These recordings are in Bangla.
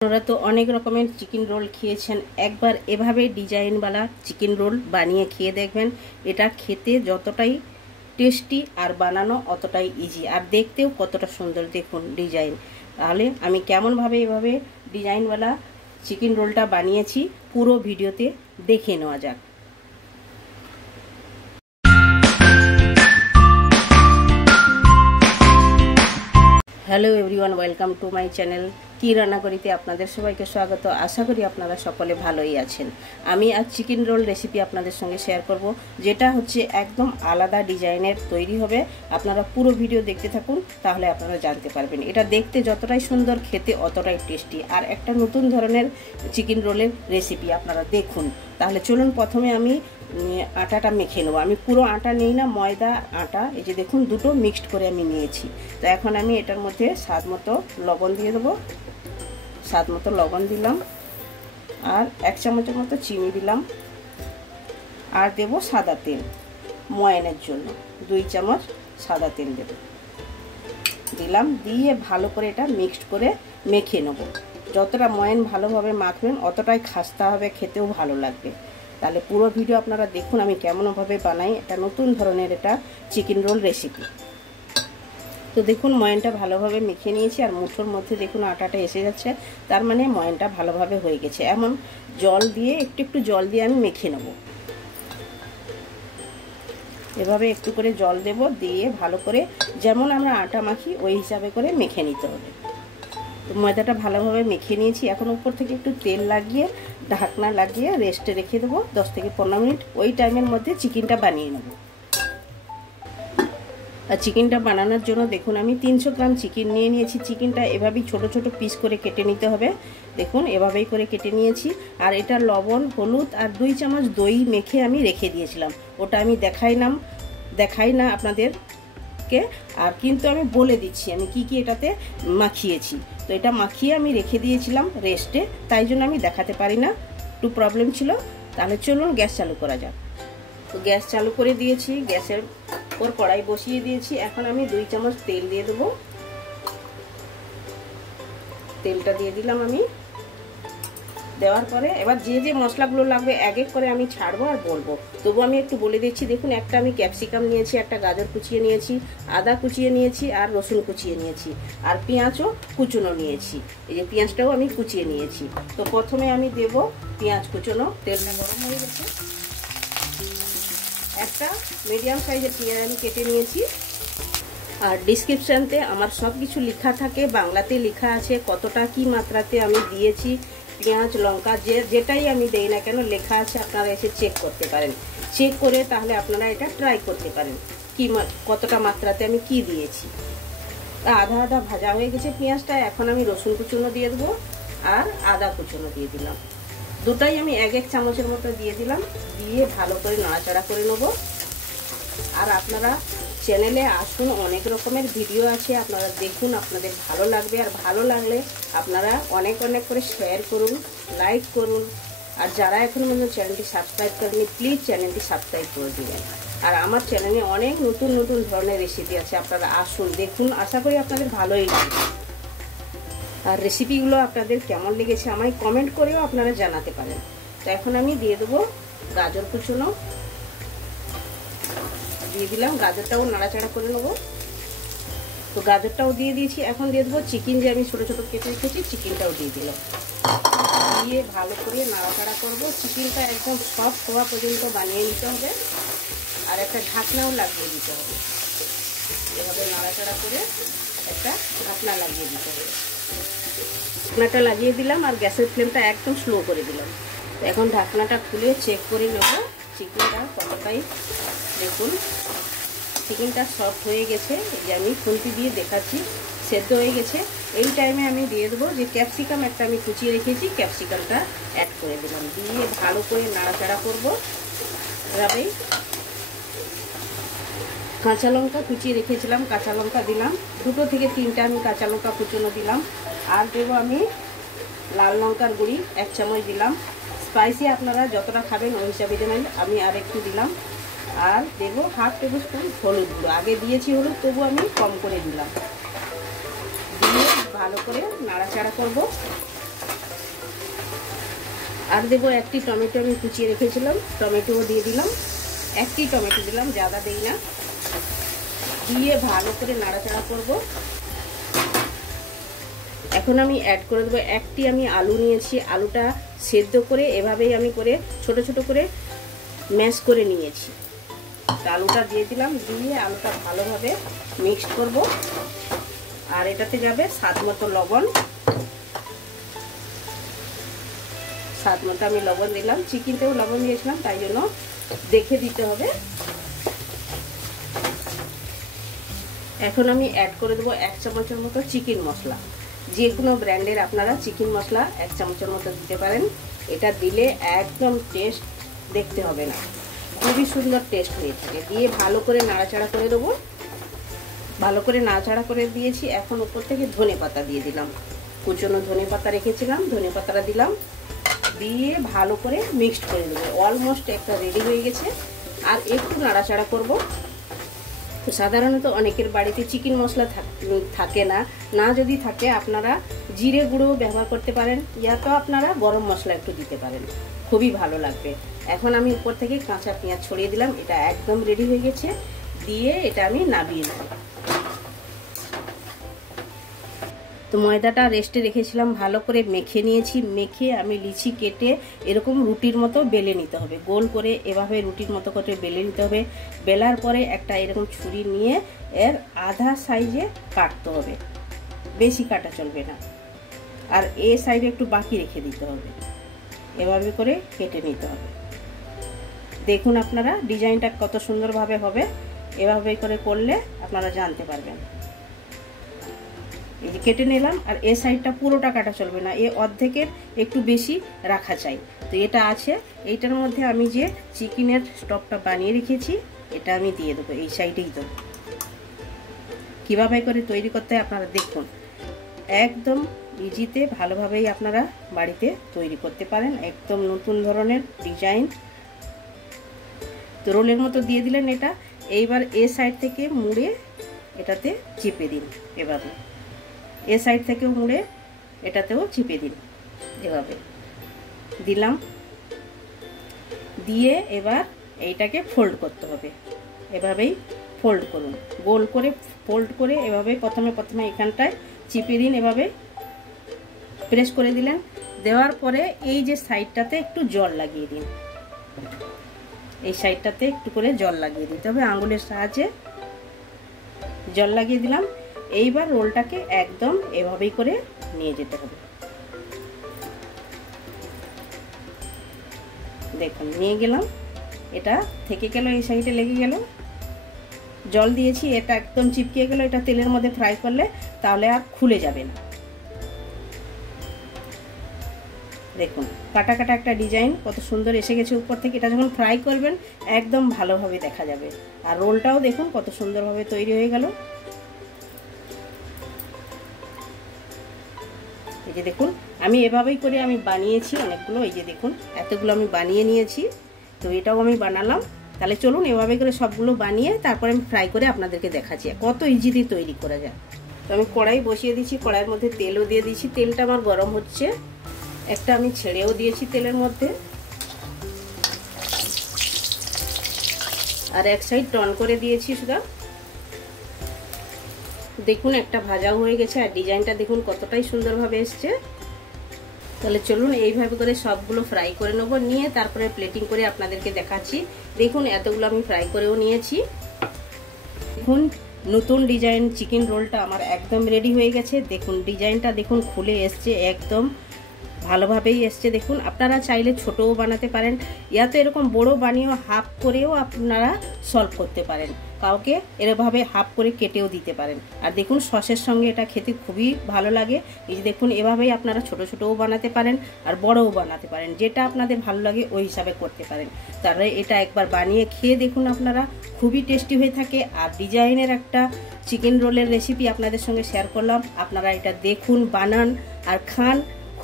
আপনারা তো অনেক রকমের চিকেন রোল খেয়েছেন, একবার এভাবে ডিজাইনওয়ালা চিকেন রোল বানিয়ে খেয়ে দেখবেন। এটা খেতে যতটাই টেস্টি আর বানানো অতটাই ইজি, আর দেখতেও কতটা সুন্দর দেখুন ডিজাইন। তাহলে আমি কেমনভাবে এভাবে ডিজাইনওয়ালা চিকেন রোলটা বানিয়েছি পুরো ভিডিওতে দেখে নেওয়া যাক। Hello everyone, welcome to my channel কি রান্না করিতে আপনাদের সবাইকে স্বাগত। আশা করি আপনারা সকলে ভালোই আছেন। আমি আজ চিকেন রোল রেসিপি আপনাদের সঙ্গে শেয়ার করব, যেটা হচ্ছে একদম আলাদা ডিজাইনের তৈরি হবে। আপনারা পুরো ভিডিও দেখতে থাকুন, তাহলে আপনারা জানতে পারবেন এটা দেখতে যতটাই সুন্দর খেতে অতটাই টেস্টি, আর একটা নতুন ধরনের চিকেন রোলের রেসিপি আপনারা দেখুন। তাহলে চলুন, প্রথমে আমি আটাটা মেখে নেবো। আমি পুরো আটা নেই না, ময়দা আটা, এই যে দেখুন দুটো মিক্সড করে আমি নিয়েছি। তো এখন আমি এটার মধ্যে স্বাদ মতো লবণ দিয়ে দেবো। স্বাদ মতো লবণ দিলাম, আর 1 চামচের মতো চিনি দিলাম, আর দেব সাদা তেল ময়ানের জন্য 2 চামচ সাদা তেল দিলাম। দিয়ে ভালো করে এটা মিক্সড করে মেখে নেব। যতটা ময়ান ভালোভাবে মাখবেন অতটাই খাস্তা হবে, খেতেও ভালো লাগবে। তাহলে পুরো ভিডিও আপনারা দেখুন আমি কেমনভাবে বানাই এটা নতুন ধরনের এটা চিকেন রোল রেসিপি। তো দেখুন ময়ানটা ভালোভাবে মেখে নিয়েছি, আর মুঠোর মধ্যে দেখুন আটাটা এসে যাচ্ছে, তার মানে ময়ানটা ভালোভাবে হয়ে গেছে। এমন জল দিয়ে একটু জল দিয়ে আমি মেখে নেব। এভাবে একটু করে জল দেব, দিয়ে ভালো করে যেমন আমরা আটা মাখি ওই হিসাবে করে মেখে নিতে হবে। তো ময়দাটা ভালোভাবে মেখে নিয়েছি। এখন উপর থেকে একটু তেল লাগিয়ে ঢাকনা লাগিয়ে রেস্টে রেখে দেবো 10 থেকে 15 মিনিট। ওই টাইমের মধ্যে চিকেনটা বানিয়ে নেব। আর চিকেনটা বানানোর জন্য দেখুন আমি 300 গ্রাম চিকেন নিয়ে নিয়েছি। চিকেনটা এভাবেই ছোট ছোট পিস করে কেটে নিতে হবে। দেখুন এভাবেই করে কেটে নিয়েছি। আর এটা লবণ, হলুদ আর 2 চামচ দই মেখে আমি রেখে দিয়েছিলাম। ওটা আমি দেখাই না আপনাদেরকে, আর কিন্তু আমি বলে দিচ্ছি আমি কি এটাতে মাখিয়েছি। তো এটা মাখিয়ে আমি রেখে দিয়েছিলাম রেস্টে, তাই জন্য আমি দেখাতে পারি না, একটু প্রবলেম ছিল। তাহলে চলুন গ্যাস চালু করা যাক। তো গ্যাস চালু করে দিয়েছি, গ্যাসের ওর কড়াই বসিয়ে দিয়েছি। এখন আমি 2 চামচ তেল দিয়ে দেবো। তেলটা দিয়ে দিলাম আমি। দেওয়ার পরে এবার যে মশলাগুলো লাগবে এক এক করে আমি ছাড়বো আর বলবো, তবু আমি একটু বলে দিচ্ছি। দেখুন একটা আমি ক্যাপসিকাম নিয়েছি, একটা গাজর কুচিয়ে নিয়েছি, আদা কুচিয়ে নিয়েছি, আর রসুন কুচিয়ে নিয়েছি, আর পেঁয়াজও কুচুনো নিয়েছি। এই যে পেঁয়াজটাও আমি কুচিয়ে নিয়েছি। তো প্রথমে আমি দেব পেঁয়াজ কুচুনো। তেলটা গরম হয়ে গেছে। একটা মিডিয়াম সাইজের পেঁয়াজ আমি কেটে নিয়েছি। আর ডিসক্রিপশানতে আমার সব কিছু লেখা থাকে, বাংলাতে লেখা আছে কতটা কি মাত্রাতে আমি দিয়েছি। পেঁয়াজ লঙ্কা যেটাই আমি দেই না কেন লেখা আছে, আপনারা এসে চেক করতে পারেন। চেক করে তাহলে আপনারা এটা ট্রাই করতে পারেন কতটা মাত্রাতে আমি কি দিয়েছি। আধা আধা ভাজা হয়ে গেছে পেঁয়াজটা। এখন আমি রসুন কুচুনো দিয়ে দেবো, আর আদা কুচুনো দিয়ে দিলাম। দুটাই আমি 1 চামচের মতো দিয়ে দিলাম। দিয়ে ভালো করে নাড়াচাড়া করে নেব। আর আপনারা চ্যানেলে আসুন, অনেক রকমের ভিডিও আছে, আপনারা দেখুন, আপনাদের ভালো লাগবে। আর ভালো লাগলে আপনারা অনেক করে শেয়ার করুন, লাইক করুন। আর যারা এখন পর্যন্ত চ্যানেলটি সাবস্ক্রাইব করেনি প্লিজ চ্যানেলটি সাবস্ক্রাইব করে দিবেন। আর আমার চ্যানেলে অনেক নতুন ধরনের রেসিপি আছে, আপনারা আসুন দেখুন, আশা করি আপনাদের ভালোই লাগবে। আর রেসিপিগুলো আপনাদের কেমন লেগেছে আমায় কমেন্ট করেও আপনারা জানাতে পারেন। তো এখন আমি দিয়ে দেবো গাজর কুচুনো দিয়ে দিলাম। গাজরটাও নাড়াচাড়া করে নেবো। তো গাজরটাও দিয়ে দিয়েছি। এখন দিয়ে দেবো চিকেন, যে আমি ছোট ছোট কেটে রেখেছি, চিকেনটাও দিয়ে দিলাম। দিয়ে ভালো করে নাড়াচাড়া করব। চিকেনটা একদম সফট হওয়া পর্যন্ত বানিয়ে নিতে হবে, আর একটা ঢাকনাও লাগিয়ে দিতে হবে। এভাবে নাড়াচাড়া করে একটা ঢাকনা লাগিয়ে দিতে হবে। ঢাকনাটা লাগিয়ে দিলাম, আর গ্যাসের ফ্লেমটা একদম স্লো করে দিলাম। তো এখন ঢাকনাটা খুলে চেক করে নেব চিকেনটা কতটাই। দেখুন চিকেনটা সফট হয়ে গেছে, এই যে আমি খুন্তি দিয়ে দেখাচ্ছি সেদ্ধ হয়ে গেছে। এই টাইমে আমি দিয়ে দেবো যে ক্যাপসিকাম একটা আমি কুচিয়ে রেখেছি, ক্যাপসিকামটা অ্যাড করে দিলাম। দিয়ে ভালো করে নাড়াচাড়া করবো এভাবেই। কাঁচা লঙ্কা কুচিয়ে রেখেছিলাম, কাঁচা লঙ্কা দিলাম। 2 থেকে 3টা আমি কাঁচা লঙ্কা কুচনো দিলাম। আর দেবো আমি লাল লঙ্কার গুঁড়ি 1 চামচ দিলাম। স্পাইসি আপনারা যতটা খাবেন ওই হিসাবে দেবেন, আমি আর একটু দিলাম। আর দেবো 1/2 টেবিল স্পুন হলুদ গুঁড়ো। আগে দিয়েছি হলুদ, তবু আমি কম করে দিলাম। দিয়ে ভালো করে নাড়াচাড়া করব। আর দেবো একটি টমেটো, আমি কুচিয়ে রেখেছিলাম, টমেটোও দিয়ে দিলাম। একটি টমেটো দিলাম, ज़्यादा দেই না। দিয়ে ভালো করে নাড়াচাড়া করব। এখন আমি অ্যাড করে দেবো একটি আমি আলু নিয়েছি, আলুটা সেদ্ধ করে এভাবেই আমি করে ছোট ছোট করে ম্যাশ করে নিয়েছি। আলুটা দিয়ে দিলাম, দিয়ে আলুটা ভালোভাবে মিক্সড করব। আর এটাতে যাবে স্বাদ মতো লবণ, স্বাদ মতো আমি লবণ দিলাম। চিকেনতেও লবণ দিয়েছিলাম, তাই জন্য দেখে দিতে হবে। এখন আমি অ্যাড করে দেবো 1 চামচের মতো চিকেন মশলা। যে কোনো ব্র্যান্ডের আপনারা চিকেন মশলা 1 চামচের মতো দিতে পারেন। এটা দিলে একদম টেস্ট দেখতে হবে না, খুবই সুন্দর টেস্ট হয়ে থাকে। দিয়ে ভালো করে নাড়াচাড়া করে দেবো। ভালো করে নাড়াচাড়া করে দিয়েছি। এখন উপর থেকে ধনেপাতা দিয়ে দিলাম, কুচনো ধনেপাতা রেখেছিলাম, ধনেপাতাটা দিলাম। দিয়ে ভালো করে মিক্সড করে দেবো। অলমোস্ট একটা রেডি হয়ে গেছে। আর একটু নাড়াচাড়া করব। সাধারণত অনেকের বাড়িতে চিকেন মশলা থাকে না, না যদি থাকে আপনারা জিরে গুঁড়ো ব্যবহার করতে পারেন, ইয়া তো আপনারা গরম মশলা একটু দিতে পারেন, খুবই ভালো লাগবে। এখন আমি উপর থেকে কাঁচা পেঁয়াজ ছড়িয়ে দিলাম। এটা একদম রেডি হয়ে গেছে। দিয়ে এটা আমি নামিয়ে নেব। তো ময়দাটা রেস্টে রেখেছিলাম, ভালো করে মেখে নিয়েছি। মেখে আমি লিচি কেটে এরকম রুটির মতো বেলে নিতে হবে, গোল করে এভাবে রুটির মতো করে বেলে নিতে হবে। বেলার পরে একটা এরকম ছুরি নিয়ে এর আধা সাইজে কাটতে হবে, বেশি কাটা চলবে না। আর এ সাইডে একটু বাকি রেখে দিতে হবে, এভাবে করে কেটে নিতে হবে। দেখুন আপনারা ডিজাইনটা কত সুন্দরভাবে হবে। এভাবে করে করলে আপনারা জানতে পারবেন। এই যে কেটে নিলাম। আর এ সাইডটা পুরোটা কাটা চলবে না, এ অর্ধেকের একটু বেশি রাখা চাই। তো এটা আছে, এইটার মধ্যে আমি যে চিকেনের স্টকটা বানিয়ে রেখেছি এটা আমি দিয়ে দেবো। এই সাইডেই দেবো। কীভাবে করে তৈরি করতে হয় আপনারা দেখুন, একদম ইজিতে ভালোভাবেই আপনারা বাড়িতে তৈরি করতে পারেন। একদম নতুন ধরনের ডিজাইন। তো রোলের মতো দিয়ে দিলেন এটা। এইবার এ সাইড থেকে মুড়ে এটাতে চেপে দিন, এভাবে এ সাইড থেকেও মুড়ে এটাতেও চিপে দিন, এভাবে দিলাম। দিয়ে এবার এইটাকে ফোল্ড করতে হবে। এভাবেই ফোল্ড করুন, গোল করে ফোল্ড করে এভাবে প্রথমে এখানটায় চিপে দিন, এভাবে প্রেস করে দিলেন। দেওয়ার পরে এই যে সাইডটাতে একটু জল লাগিয়ে দিন, এই সাইডটাতে একটু করে জল লাগিয়ে দিতে হবে, আঙুলের সাহায্যে জল লাগিয়ে দিলাম। এইবার রোলটাকে একদম এভাবেই করে নিয়ে যেতে হবে। দেখুন নিয়ে গেলাম, এটা থেকে গেল, এই সাইডে লেগে গেল, জল দিয়েছি, এটা একদম চিপকে গেল। এটা তেলের মধ্যে ফ্রাই করলে তাহলে আর খুলে যাবে না। দেখুন কাটা কাটা একটা ডিজাইন কত সুন্দর এসে গেছে উপর থেকে। এটা যখন ফ্রাই করবেন একদম ভালোভাবে দেখা যাবে। আর রোলটাও দেখুন কত সুন্দরভাবে তৈরি হয়ে গেল। এই যে দেখুন আমি এভাবেই করে আমি বানিয়েছি অনেকগুলো। এই যে দেখুন এতগুলো আমি বানিয়ে নিয়েছি। তো এটাও আমি বানালাম। তাহলে চলুন এভাবে করে সবগুলো বানিয়ে তারপরে আমি ফ্রাই করে আপনাদেরকে দেখাচ্ছি কত ইজিলি তৈরি করা যায়। তো আমি কড়াই বসিয়ে দিয়েছি, কড়াইয়ের মধ্যে তেলও দিয়ে দিয়েছি। তেলটা আমার গরম হচ্ছে। একটা আমি ছেড়েও দিয়েছি তেলের মধ্যে। আর এক সাইড টার্ন করে দিয়েছি শুধু। দেখুন একটা ভাজাও হয়ে গেছে। আর ডিজাইনটা দেখুন কতটাই সুন্দরভাবে এসছে। তাহলে চলুন এইভাবে করে সবগুলো ফ্রাই করে নেব, নিয়ে তারপরে প্লেটিং করে আপনাদেরকে দেখাচ্ছি। দেখুন এতগুলো আমি ফ্রাই করেও নিয়েছি। দেখুন নতুন ডিজাইন চিকেন রোলটা আমার একদম রেডি হয়ে গেছে। দেখুন ডিজাইনটা দেখুন খুলে এসছে, একদম ভালোভাবেই এসছে। দেখুন আপনারা চাইলে ছোটও বানাতে পারেন, ইয়াতে এরকম বড় বানিয়েও হাফ করেও আপনারা সলভ করতে পারেন। কাউকে এরভাবে হাফ করে কেটেও দিতে পারেন। আর দেখুন সসের সঙ্গে এটা খেতে খুবই ভালো লাগে। এই যে দেখুন এভাবেই আপনারা ছোট ছোটও বানাতে পারেন আর বড়ও বানাতে পারেন, যেটা আপনাদের ভালো লাগে ওই হিসাবে করতে পারেন। তারপরে এটা একবার বানিয়ে খেয়ে দেখুন আপনারা, খুবই টেস্টি হয়ে থাকে। আর ডিজাইনের একটা চিকেন রোলের রেসিপি আপনাদের সঙ্গে শেয়ার করলাম। আপনারা এটা দেখুন, বানান আর খান,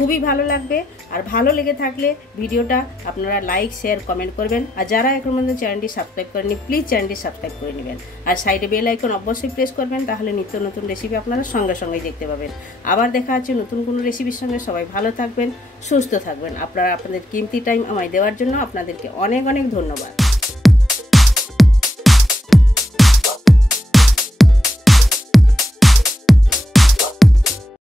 খুবই ভালো লাগবে। আর ভালো লেগে থাকলে ভিডিওটা আপনারা লাইক শেয়ার কমেন্ট করবেন। আর যারা এখন পর্যন্ত চ্যানেলটি সাবস্ক্রাইব করেনি প্লিজ চ্যানেলটি সাবস্ক্রাইব করে নেবেন। আর সাইডে বেল আইকন অবশ্যই প্রেস করবেন, তাহলে নিত্য নতুন রেসিপি আপনারা সঙ্গে সঙ্গেই দেখতে পাবেন। আবার দেখা হচ্ছে নতুন কোনো রেসিপির সঙ্গে। সবাই ভালো থাকবেন, সুস্থ থাকবেন। আপনারা আপনাদের কিমতি টাইম আমায় দেওয়ার জন্য আপনাদেরকে অনেক অনেক ধন্যবাদ।